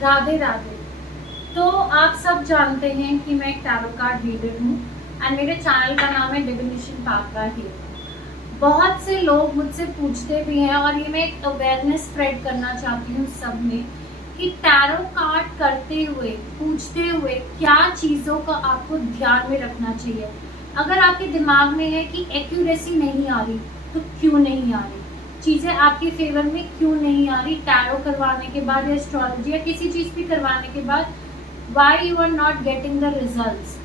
राधे राधे। तो आप सब जानते हैं कि मैं एक टैरो कार्ड रीडर हूँ एंड मेरे चैनल का नाम है डिविनेशन पाका ही। बहुत से लोग मुझसे पूछते भी हैं और ये मैं एक अवेयरनेस स्प्रेड करना चाहती हूँ सब में कि टैरो कार्ड करते हुए पूछते हुए क्या चीज़ों का आपको ध्यान में रखना चाहिए। अगर आपके दिमाग में है कि एक्यूरेसी नहीं आ रही तो क्यों नहीं आ रही, चीज़ें आपके फेवर में क्यों नहीं आ रही, टैरो करवाने के बाद या एस्ट्रोलॉजी या किसी चीज़ भी करवाने के बाद why you are not getting the results,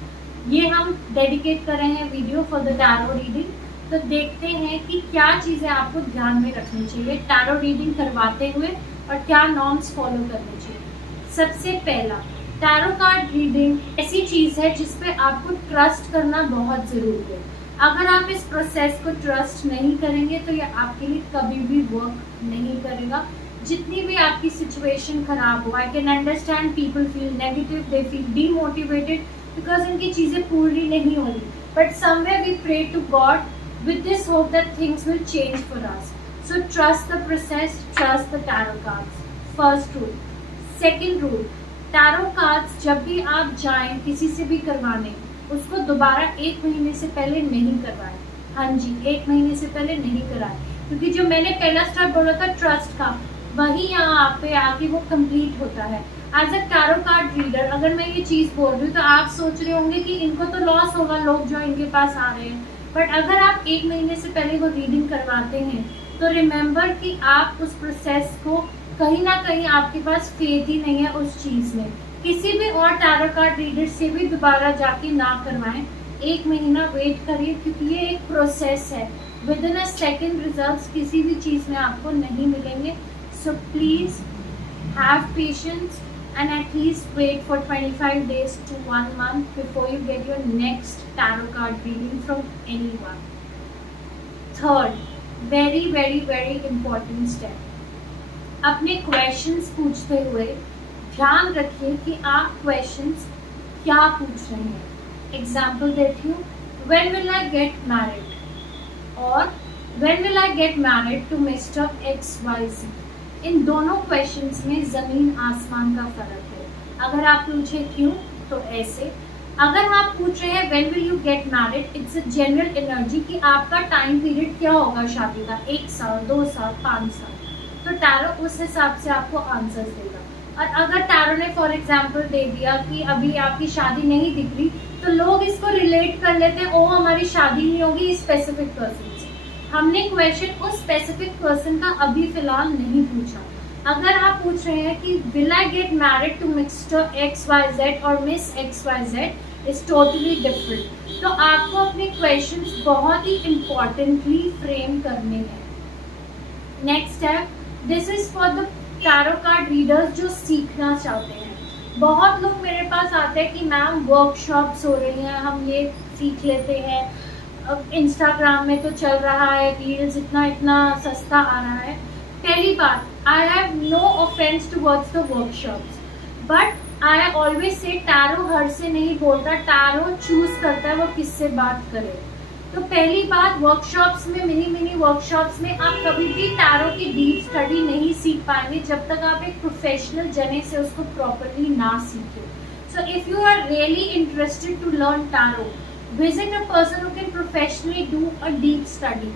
ये हम डेडिकेट कर रहे हैं video for the tarot reading. तो देखते हैं कि क्या चीज़ें आपको ध्यान में रखनी चाहिए टैरो रीडिंग करवाते हुए और क्या नॉर्म्स फॉलो करने चाहिए। सबसे पहला, टैरो कार्ड रीडिंग ऐसी चीज़ है जिस पे आपको ट्रस्ट करना बहुत ज़रूरी है। अगर आप इस प्रोसेस को ट्रस्ट नहीं करेंगे तो ये आपके लिए कभी भी वर्क नहीं करेगा। जितनी भी आपकी सिचुएशन खराब हो, I can understand people feel negative, they feel demotivated because इनकी चीज़ें पूरी नहीं हो रही, but somewhere we pray to God with this hope that things will change for us. So trust the process, trust the tarot cards. First rule. Second rule, tarot cards जब भी आप जाएं किसी से भी करवाने, उसको दोबारा 1 महीने से पहले नहीं करवाएं। हाँ जी, 1 महीने से पहले नहीं कराएं, क्योंकि जो मैंने पहला स्टेप बोला था ट्रस्ट का, वही यहाँ आप पे आके वो कंप्लीट होता है। As a tarot card reader अगर मैं ये चीज़ बोल रही हूँ तो आप सोच रहे होंगे कि इनको तो लॉस होगा, लोग जो इनके पास आ रहे हैं, बट अगर आप 1 महीने से पहले वो रीडिंग करवाते हैं तो रिमेंबर कि आप उस प्रोसेस को कहीं ना कहीं आपके पास फेथ ही नहीं है उस चीज़ में। किसी भी और टैरो कार्ड रीडर से भी दोबारा जाके ना करवाएं, 1 महीना वेट करिए, क्योंकि ये एक प्रोसेस है। With in a second result किसी भी चीज़ में आपको नहीं मिलेंगे। So please have patience and at least wait for 25 days to 1 month before you get your next tarot card reading from anyone. Third, very important step, अपने questions पूछते हुए ध्यान रखिए कि आप questions क्या पूछ रहे हैं। Example देती हूँ, when will I get married और when will I get married to Mr. XYZ। इन दोनों क्वेश्चंस में ज़मीन आसमान का फ़र्क है। अगर आप पूछे क्यों तो ऐसे, अगर आप पूछ रहे हैं when will you get married, it's a general energy कि आपका टाइम पीरियड क्या होगा शादी का, 1 साल, 2 साल, 5 साल, तो टैरो उस हिसाब से आपको आंसर्स देगा। और अगर टैरो ने फॉर एग्जांपल दे दिया कि अभी आपकी शादी नहीं दिख रही, तो लोग इसको रिलेट कर लेते हैं, ओ हमारी शादी नहीं होगी स्पेसिफिक पर्सन। हमने क्वेश्चन उस स्पेसिफिक पर्सन का अभी फिलहाल नहीं पूछा। अगर आप पूछ रहे हैं कि will I get married to mister XYZ और miss XYZ, is totally different. तो आपको अपने क्वेश्चंस बहुत ही इम्पोर्टेंटली फ्रेम करने हैं। Next step, this is for the tarot card readers जो सीखना चाहते हैं। बहुत लोग मेरे पास आते हैं कि मैम वर्कशॉप्स हो रही हैं, हम ये सीख लेते हैं, अब इंस्टाग्राम में तो चल रहा है रील्स, इतना सस्ता आ रहा है। पहली बात, I have no offence towards the workshops, but I always say tarot हर से नहीं बोलता, टैरो चूज करता है वो किससे बात करे। तो पहली बात, वर्कशॉप्स में मिनी वर्कशॉप्स में आप कभी भी टैरो की डीप स्टडी नहीं सीख पाएंगे जब तक आप एक प्रोफेशनल जने से उसको प्रॉपरली ना सीखें। So if you are really interested to learn tarot, visit a person who can professionally do a deep study.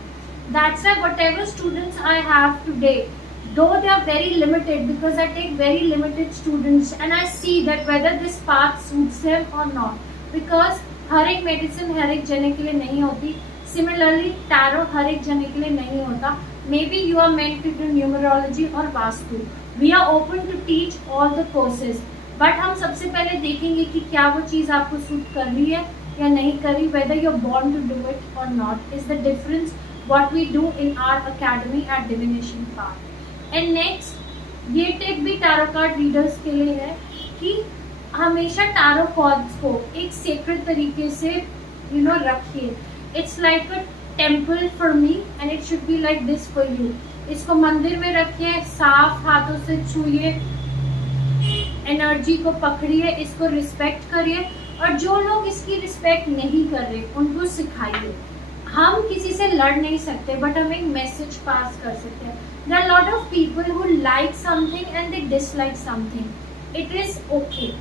That's why whatever students I have today, though they are very limited because I take very limited students and I see that whether this path suits them or not, because हर एक medicine हर एक जने के लिए नहीं होती। Similarly tarot हर एक जने के लिए नहीं होता। Maybe you are meant to do numerology और vastu, we are open to teach all the courses, but हम सबसे पहले देखेंगे कि क्या वो चीज़ आपको सूट कर रही है या नहीं करी, whether you're born to do it or not is the difference what we do in our academy at Divination Path. And next, ये टिप भी टैरो कार्ड रीडर्स के लिए है कि हमेशा टैरो कार्ड्स को एक सेक्रेट तरीके से रखिए। It's like a temple for me and it should be like this for you. इसको मंदिर में रखिए, साफ हाथों से छूइए, एनर्जी को पकड़िए, इसको रिस्पेक्ट करिए, और जो लोग इसकी रिस्पेक्ट नहीं कर रहे उनको सिखाइए। हम किसी से लड़ नहीं सकते, बट हम एक मैसेज पास कर सकते हैं। There are lot of people who like something and they dislike something. it is okay.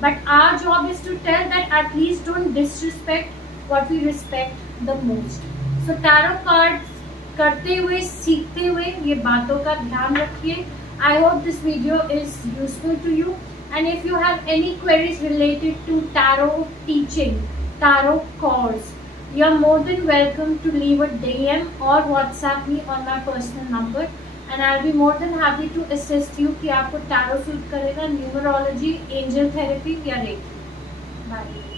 But our job is to tell that at least don't disrespect what we respect the most. So tarot cards करते हुए सीखते हुए ये बातों का ध्यान रखिए. I hope this video is useful to you. And if you have any queries related to tarot teaching, tarot course, you are more than welcome to leave a DM or WhatsApp me on my personal number. And I'll be more than happy to assist you कि आपको tarot suit करेगा, numerology, angel therapy या recce. Bye.